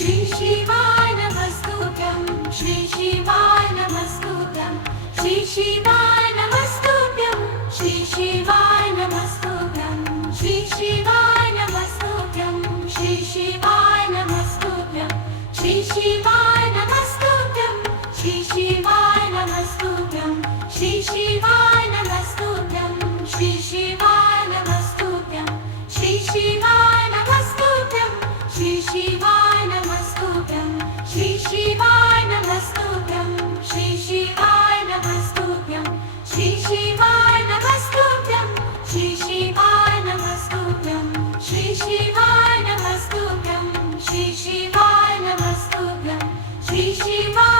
श्री शिवाय नमस्तुभ्यं श्री शिवाय नमस्तुभ्यं श्री शिवाय नमस्तुभ्यं श्री शिवाय नमस्तुभ्यं श्री शिवाय नमस्तुभ्यं श्री शिवाय नमस्तुभ्यं श्री शिवाय नमस्तुभ्यं श्री शिवाय नमस्तुभ्यं श्री शिवाय नमस्तुभ्यं श्री शिवाय नमस्तुभ्यं श्री शिवाय नमस्तुभ्यं श्री शिवाय नमस्तुभ्यं श्री शिवाय नमस्तुभ्यं श्री शिवाय नमस्तुभ्यं श्री शिवाय नमस्तुभ्यं श्री शिवाय नमस्तुभ्यं श्री शिवाय नमस्तुभ्यं श्री शिवाय नमस्तुभ्यं श्री शिवाय